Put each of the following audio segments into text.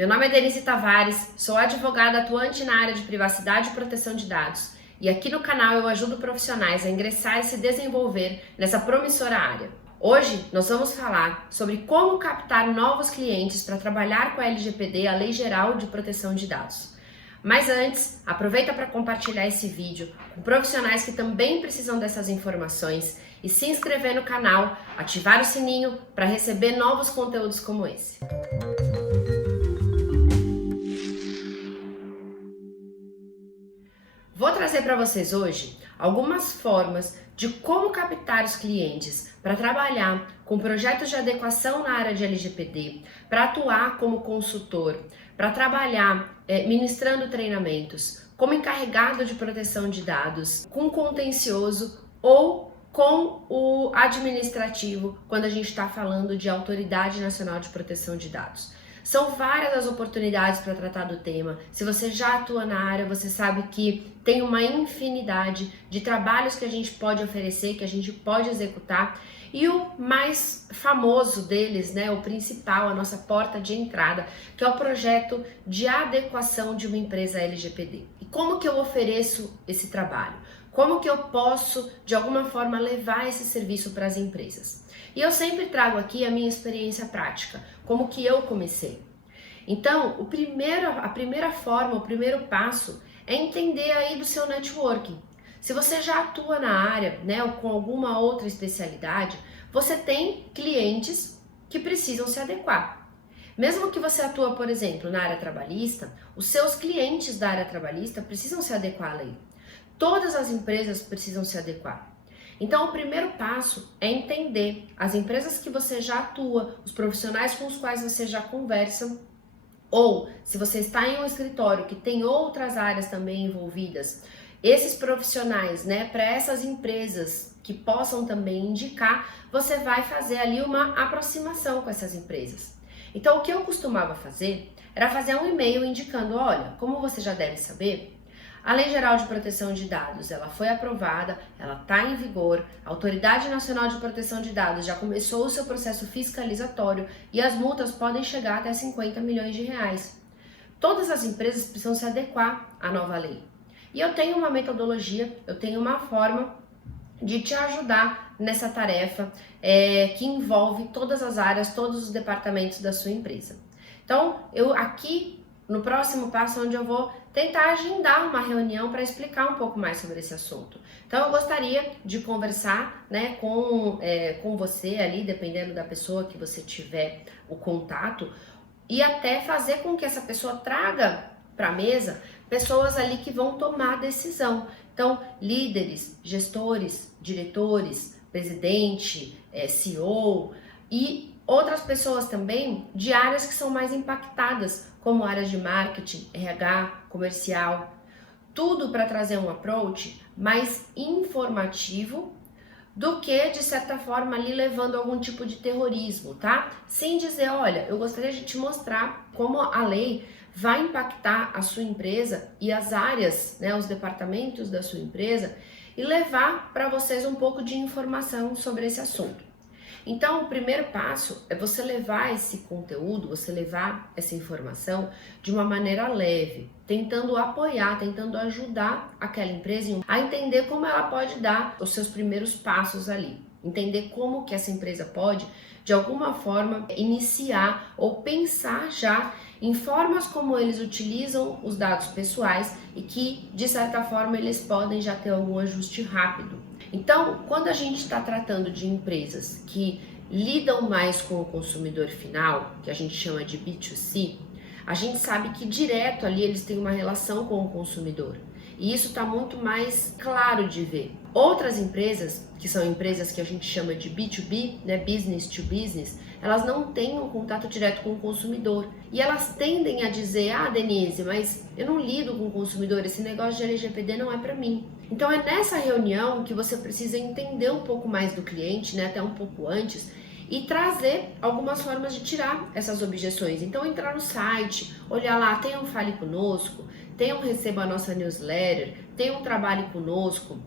Meu nome é Denise Tavares, sou advogada atuante na área de privacidade e proteção de dados. E aqui no canal eu ajudo profissionais a ingressar e se desenvolver nessa promissora área. Hoje nós vamos falar sobre como captar novos clientes para trabalhar com a LGPD, a Lei Geral de Proteção de Dados. Mas antes, aproveita para compartilhar esse vídeo com profissionais que também precisam dessas informações e se inscrever no canal, ativar o sininho para receber novos conteúdos como esse. Vou trazer para vocês hoje algumas formas de como captar os clientes para trabalhar com projetos de adequação na área de LGPD, para atuar como consultor, para trabalhar ministrando treinamentos, como encarregado de proteção de dados, com contencioso ou com o administrativo, quando a gente está falando de Autoridade Nacional de Proteção de Dados. São várias as oportunidades para tratar do tema. Se você já atua na área, você sabe que tem uma infinidade de trabalhos que a gente pode oferecer, que a gente pode executar. E o mais famoso deles, né, o principal, a nossa porta de entrada, que é o projeto de adequação de uma empresa LGPD. E como que eu ofereço esse trabalho? Como que eu posso, de alguma forma, levar esse serviço para as empresas? E eu sempre trago aqui a minha experiência prática, como que eu comecei. Então, a primeira forma, o primeiro passo é entender aí do seu networking. Se você já atua na área, né, ou com alguma outra especialidade, você tem clientes que precisam se adequar. Mesmo que você atua, por exemplo, na área trabalhista, os seus clientes da área trabalhista precisam se adequar à lei. Todas as empresas precisam se adequar. Então, o primeiro passo é entender as empresas que você já atua, os profissionais com os quais você já conversa, ou se você está em um escritório que tem outras áreas também envolvidas, esses profissionais, né, para essas empresas que possam também indicar, você vai fazer ali uma aproximação com essas empresas. Então, o que eu costumava fazer era fazer um e-mail indicando, olha, como você já deve saber, a Lei Geral de Proteção de Dados, ela foi aprovada, ela está em vigor, a Autoridade Nacional de Proteção de Dados já começou o seu processo fiscalizatório e as multas podem chegar até 50 milhões de reais. Todas as empresas precisam se adequar à nova lei. E eu tenho uma metodologia, eu tenho uma forma de te ajudar nessa tarefa que envolve todas as áreas, todos os departamentos da sua empresa. Então, eu aqui, no próximo passo, onde eu vou tentar agendar uma reunião para explicar um pouco mais sobre esse assunto. Então, eu gostaria de conversar, né, com você ali, dependendo da pessoa que você tiver o contato, e até fazer com que essa pessoa traga para a mesa pessoas ali que vão tomar a decisão. Então, líderes, gestores, diretores, presidente, CEO e outras pessoas também de áreas que são mais impactadas, como áreas de marketing, RH, comercial, tudo para trazer um approach mais informativo do que, de certa forma, ali levando algum tipo de terrorismo, tá? Sem dizer, olha, eu gostaria de te mostrar como a lei vai impactar a sua empresa e as áreas, né, os departamentos da sua empresa e levar para vocês um pouco de informação sobre esse assunto. Então, o primeiro passo é você levar esse conteúdo, você levar essa informação de uma maneira leve, tentando apoiar, tentando ajudar aquela empresa a entender como ela pode dar os seus primeiros passos ali, entender como que essa empresa pode, de alguma forma, iniciar ou pensar já em formas como eles utilizam os dados pessoais e que, de certa forma, eles podem já ter algum ajuste rápido. Então, quando a gente está tratando de empresas que lidam mais com o consumidor final, que a gente chama de B2C, a gente sabe que direto ali eles têm uma relação com o consumidor. E isso está muito mais claro de ver. Outras empresas, que são empresas que a gente chama de B2B, né, business to business, elas não têm um contato direto com o consumidor. E elas tendem a dizer, ah, Denise, mas eu não lido com o consumidor, esse negócio de LGPD não é para mim. Então é nessa reunião que você precisa entender um pouco mais do cliente, né, até um pouco antes, e trazer algumas formas de tirar essas objeções. Então entrar no site, olhar lá, tem um Fale Conosco, tem um Receba a Nossa Newsletter, tem um Trabalhe Conosco.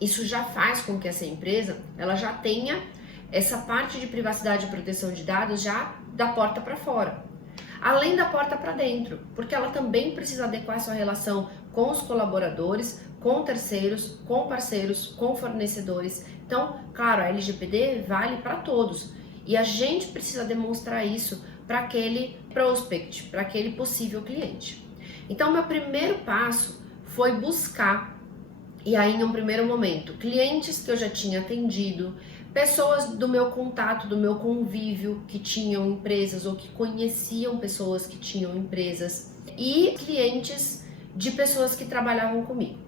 Isso já faz com que essa empresa ela já tenha essa parte de privacidade e proteção de dados já da porta para fora. além da porta para dentro, porque ela também precisa adequar sua relação com os colaboradores, com terceiros, com parceiros, com fornecedores. Então, claro, a LGPD vale para todos e a gente precisa demonstrar isso para aquele prospect, para aquele possível cliente. Então, meu primeiro passo foi buscar, e aí em um primeiro momento, clientes que eu já tinha atendido, pessoas do meu contato, do meu convívio que tinham empresas ou que conheciam pessoas que tinham empresas e clientes de pessoas que trabalhavam comigo.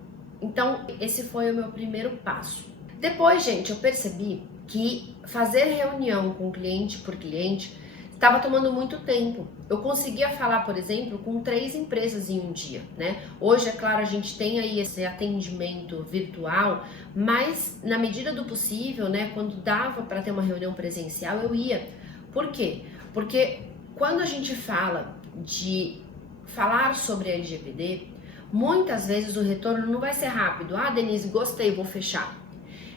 Então, esse foi o meu primeiro passo. Depois, gente, eu percebi que fazer reunião com cliente por cliente estava tomando muito tempo. Eu conseguia falar, por exemplo, com 3 empresas em um dia, né? Hoje, é claro, a gente tem aí esse atendimento virtual, mas na medida do possível, né, quando dava para ter uma reunião presencial, eu ia. Por quê? Porque quando a gente fala de falar sobre a LGPD, muitas vezes o retorno não vai ser rápido. Ah, Denise, gostei, vou fechar.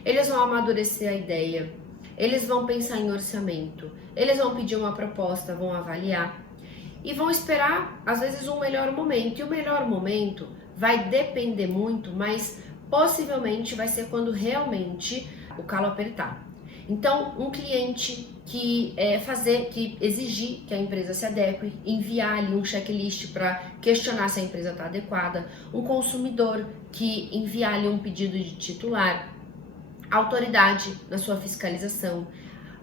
Eles vão amadurecer a ideia, eles vão pensar em orçamento, eles vão pedir uma proposta, vão avaliar e vão esperar, às vezes, um melhor momento. E o melhor momento vai depender muito, mas possivelmente vai ser quando realmente o calo apertar. Então, um cliente que exigir que a empresa se adeque, enviar ali um checklist para questionar se a empresa está adequada, um consumidor que enviar ali um pedido de titular, autoridade na sua fiscalização.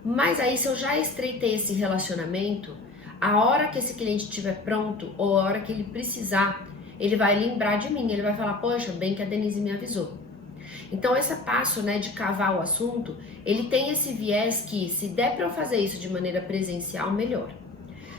Mas aí, se eu já estreitei esse relacionamento, a hora que esse cliente estiver pronto ou a hora que ele precisar, ele vai lembrar de mim, ele vai falar, poxa, bem que a Denise me avisou. Então, esse passo, né, de cavar o assunto, ele tem esse viés que, se der para eu fazer isso de maneira presencial, melhor.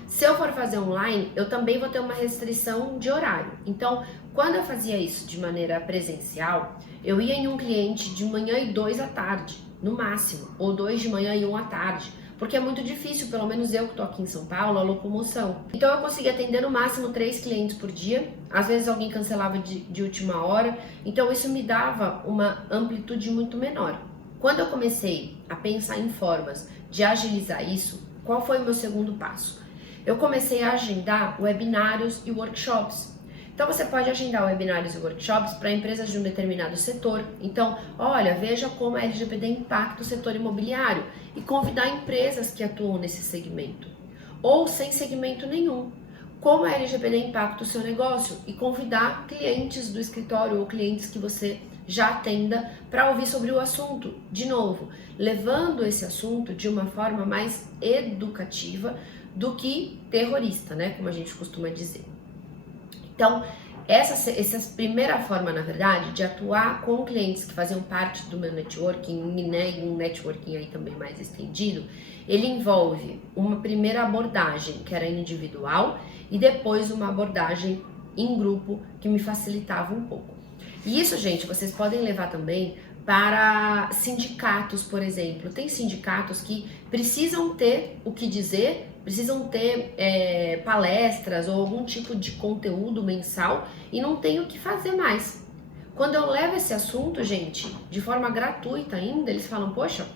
Se eu for fazer online, eu também vou ter uma restrição de horário. Então, quando eu fazia isso de maneira presencial, eu ia em um cliente de manhã e 2 à tarde, no máximo, ou 2 de manhã e 1 à tarde, porque é muito difícil, pelo menos eu que estou aqui em São Paulo, a locomoção. Então eu conseguia atender no máximo 3 clientes por dia, às vezes alguém cancelava de última hora, então isso me dava uma amplitude muito menor. Quando eu comecei a pensar em formas de agilizar isso, qual foi o meu segundo passo? Eu comecei a agendar webinários e workshops. Então você pode agendar webinários e workshops para empresas de um determinado setor. Então, olha, veja como a LGPD impacta o setor imobiliário e convidar empresas que atuam nesse segmento. Ou sem segmento nenhum. Como a LGPD impacta o seu negócio e convidar clientes do escritório ou clientes que você já atenda para ouvir sobre o assunto. De novo, levando esse assunto de uma forma mais educativa do que terrorista, né? Como a gente costuma dizer. Então, essa primeira forma, na verdade, de atuar com clientes que faziam parte do meu networking, né, e um networking aí também mais estendido, ele envolve uma primeira abordagem, que era individual, e depois uma abordagem em grupo, que me facilitava um pouco. E isso, gente, vocês podem levar também para sindicatos, por exemplo. Tem sindicatos que precisam ter o que dizer, precisam ter palestras ou algum tipo de conteúdo mensal e não tem o que fazer mais. Quando eu levo esse assunto, gente, de forma gratuita ainda, eles falam, poxa,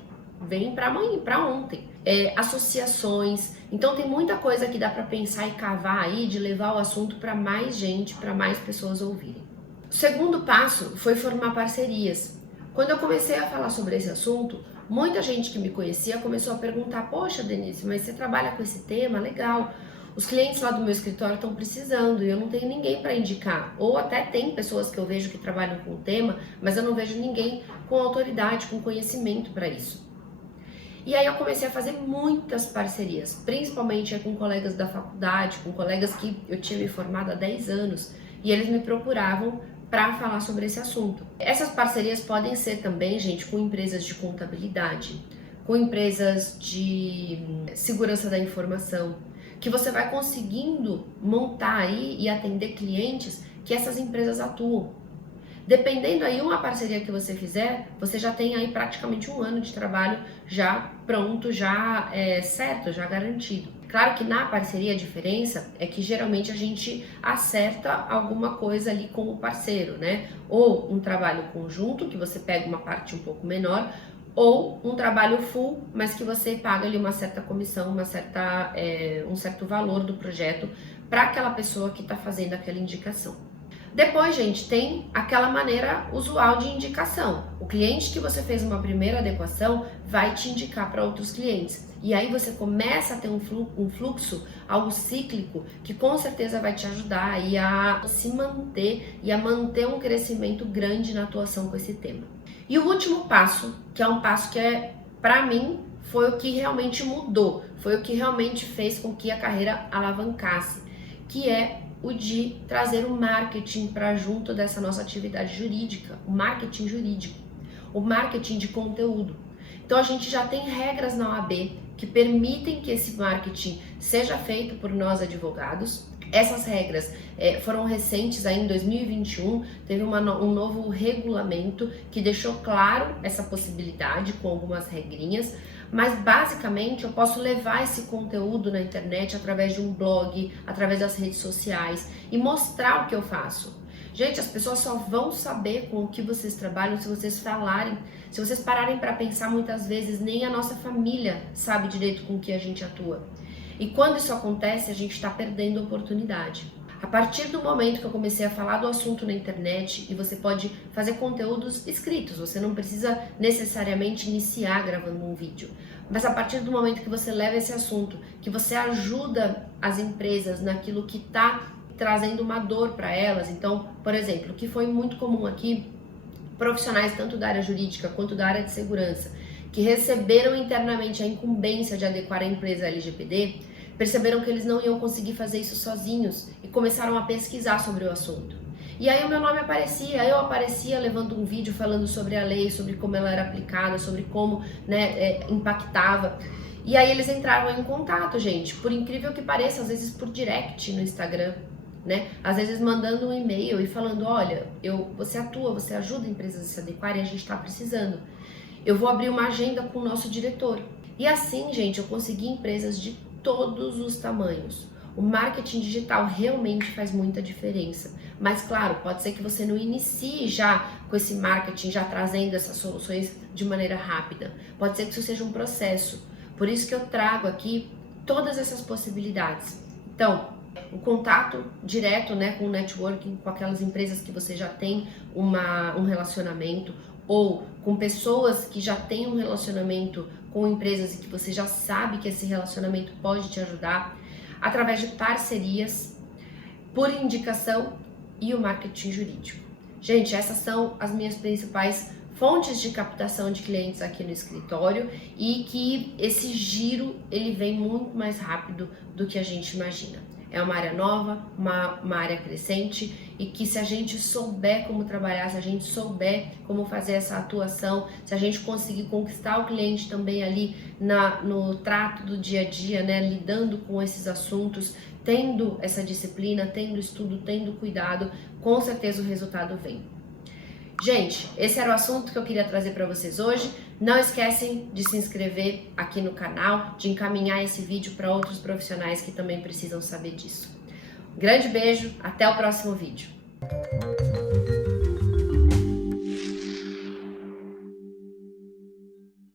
vem para amanhã, para ontem. Associações, então tem muita coisa que dá para pensar e cavar aí de levar o assunto para mais gente, para mais pessoas ouvirem. O segundo passo foi formar parcerias. Quando eu comecei a falar sobre esse assunto, muita gente que me conhecia começou a perguntar, poxa, Denise, mas você trabalha com esse tema? Legal. Os clientes lá do meu escritório estão precisando e eu não tenho ninguém para indicar. Ou até tem pessoas que eu vejo que trabalham com o tema, mas eu não vejo ninguém com autoridade, com conhecimento para isso. E aí eu comecei a fazer muitas parcerias, principalmente com colegas da faculdade, com colegas que eu tinha me formado há 10 anos. E eles me procuravam para falar sobre esse assunto. Essas parcerias podem ser também, gente, com empresas de contabilidade, com empresas de segurança da informação, que você vai conseguindo montar aí e atender clientes que essas empresas atuam. Dependendo aí uma parceria que você fizer, você já tem aí praticamente 1 ano de trabalho já pronto, já certo, já garantido. Claro que na parceria a diferença é que geralmente a gente acerta alguma coisa ali com o parceiro, né? Ou um trabalho conjunto, que você pega uma parte um pouco menor, ou um trabalho full, mas que você paga ali uma certa comissão, um certo valor do projeto para aquela pessoa que está fazendo aquela indicação. Depois, gente, tem aquela maneira usual de indicação. O cliente que você fez uma primeira adequação vai te indicar para outros clientes. E aí você começa a ter um fluxo, algo cíclico, que com certeza vai te ajudar aí a se manter e a manter um crescimento grande na atuação com esse tema. E o último passo, que é um passo que para mim, foi o que realmente mudou, foi o que realmente fez com que a carreira alavancasse, que é o de trazer o marketing para junto dessa nossa atividade jurídica, o marketing jurídico, o marketing de conteúdo. Então a gente já tem regras na OAB que permitem que esse marketing seja feito por nós advogados. Essas regras foram recentes, aí em 2021, teve um novo regulamento que deixou claro essa possibilidade com algumas regrinhas, mas basicamente eu posso levar esse conteúdo na internet através de um blog, através das redes sociais e mostrar o que eu faço. Gente, as pessoas só vão saber com o que vocês trabalham se vocês falarem, se vocês pararem para pensar. Muitas vezes nem a nossa família sabe direito com o que a gente atua. E quando isso acontece, a gente está perdendo a oportunidade. A partir do momento que eu comecei a falar do assunto na internet, e você pode fazer conteúdos escritos, você não precisa necessariamente iniciar gravando um vídeo, mas a partir do momento que você leva esse assunto, que você ajuda as empresas naquilo que está trazendo uma dor para elas. Então, por exemplo, o que foi muito comum aqui, profissionais tanto da área jurídica quanto da área de segurança, que receberam internamente a incumbência de adequar a empresa LGPD, perceberam que eles não iam conseguir fazer isso sozinhos e começaram a pesquisar sobre o assunto. E aí o meu nome aparecia, eu aparecia levando um vídeo falando sobre a lei, sobre como ela era aplicada, sobre como impactava. E aí eles entravam em contato, gente, por incrível que pareça, às vezes por direct no Instagram, né? Às vezes mandando um e-mail e falando, olha, você atua, você ajuda empresas a se adequarem, a gente está precisando. Eu vou abrir uma agenda com o nosso diretor. E assim, gente, eu consegui empresas de todos os tamanhos. O marketing digital realmente faz muita diferença. Mas claro, pode ser que você não inicie já com esse marketing, já trazendo essas soluções de maneira rápida. Pode ser que isso seja um processo. Por isso que eu trago aqui todas essas possibilidades. Então, o contato direto, né, com o networking, com aquelas empresas que você já tem um relacionamento, ou com pessoas que já têm um relacionamento com empresas e que você já sabe que esse relacionamento pode te ajudar, através de parcerias, por indicação e o marketing jurídico. Gente, essas são as minhas principais fontes de captação de clientes aqui no escritório, e que esse giro ele vem muito mais rápido do que a gente imagina. É uma área nova, uma área crescente, e que se a gente souber como trabalhar, se a gente souber como fazer essa atuação, se a gente conseguir conquistar o cliente também ali no trato do dia a dia, né, lidando com esses assuntos, tendo essa disciplina, tendo estudo, tendo cuidado, com certeza o resultado vem. Gente, esse era o assunto que eu queria trazer para vocês hoje. Não esquecem de se inscrever aqui no canal, de encaminhar esse vídeo para outros profissionais que também precisam saber disso. Um grande beijo, até o próximo vídeo.